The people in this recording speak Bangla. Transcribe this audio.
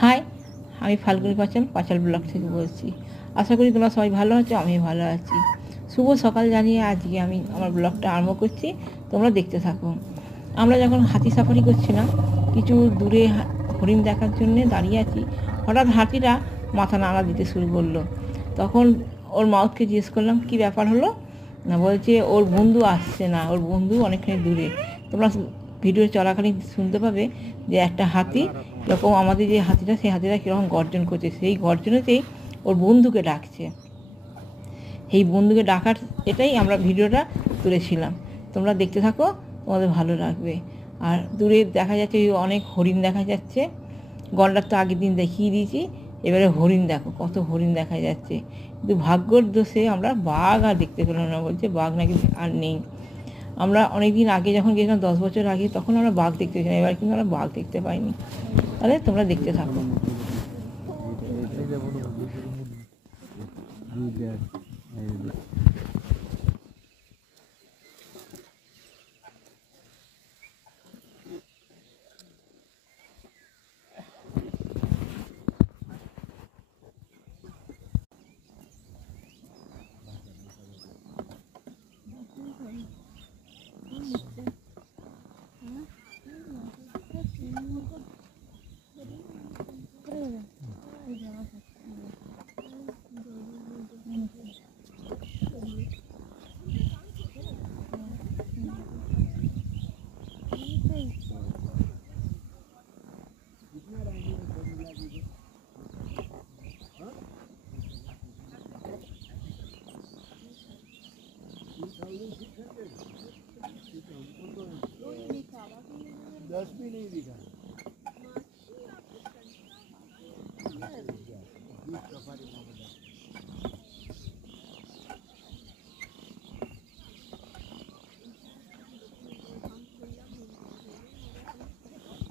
হাই, আমি ফাল্গুনী পাঁচাল পাঁচাল ব্লক থেকে বলছি। আশা করি তোমরা সবাই ভালো আছো, আমি ভালো আছি। শুভ সকাল জানিয়ে আজকে আমি আমার ব্লগটা আরম্ভ করছি, তোমরা দেখতে থাকো। আমরা যখন হাতি সাফারি করছিলাম, কিছু দূরে হরিণ দেখার জন্যে দাঁড়িয়ে আছি, হঠাৎ হাতিটা মাথা নাড়া দিতে শুরু করলো। তখন ওর মাউথকে জিজ্ঞেস করলাম কি ব্যাপার হলো, না বলছে ওর বন্ধু আসছে না, ওর বন্ধু অনেকখানি দূরে। তোমরা ভিডিও চলাকালীন শুনতে পাবে যে একটা হাতি এরকম আমাদের যে হাতিটা, সেই হাতিটা কীরকম গর্জন করছে, সেই গর্জনেতেই ওর বন্ধুকে ডাকছে। এই বন্ধুকে ডাকার এটাই আমরা ভিডিওটা তুলেছিলাম। তোমরা দেখতে থাকো, তোমাদের ভালো লাগবে। আর দূরে দেখা যাচ্ছে অনেক হরিণ দেখা যাচ্ছে। গন্ডার তো আগের দিন দেখিয়ে দিয়েছি, এবারে হরিণ দেখো কত হরিণ দেখা যাচ্ছে। কিন্তু ভাগ্যর দোষে আমরা বাঘ আর দেখতে পেলাম না, বলছে বাঘ নাকি আর নেই। আমরা অনেক দিন আগে যখন গেছিলাম, 10 বছর আগে, তখন আমরা বাঘ দেখতে পেয়েছিলাম, এবার কিন্তু আমরা বাঘ দেখতে পাইনি। তাহলে তোমরা দেখতে থাকো। दस भी नहीं दिखा।